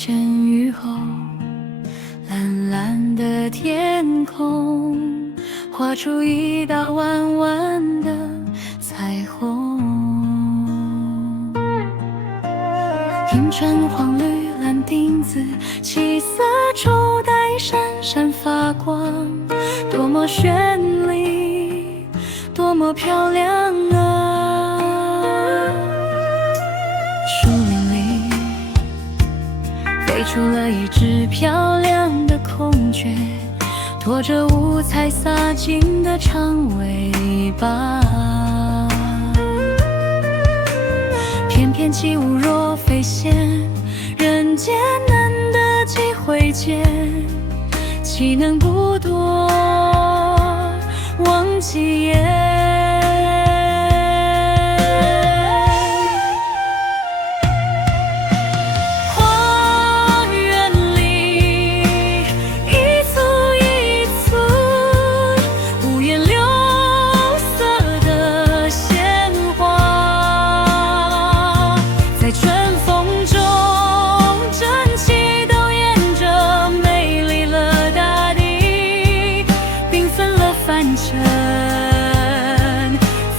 阵雨后，蓝蓝的天空画出一道弯弯的彩虹。银橙黄绿蓝靛紫七色绸带闪闪发光，多么绚丽，多么漂亮啊！树林里飞出了一只漂亮的孔雀，拖着五彩洒金的长尾巴，翩翩起舞若飞仙，人间难得几回见，岂能不多忘记耶？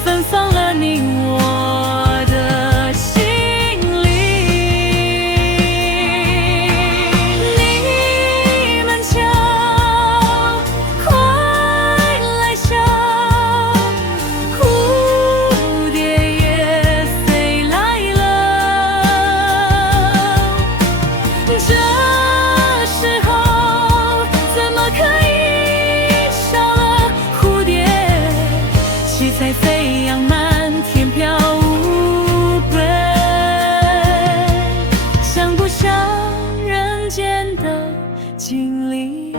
芬芳了你我的心里。你们瞧，快来瞧，蝴蝶也飞来了。这时候怎么可以少了蝴蝶？七彩飞扬满天飘舞奔，像不像人间的精灵？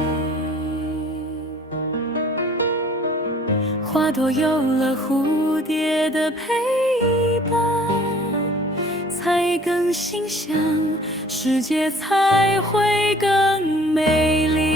花朵有了蝴蝶的陪伴，才更馨香，世界才会更美丽。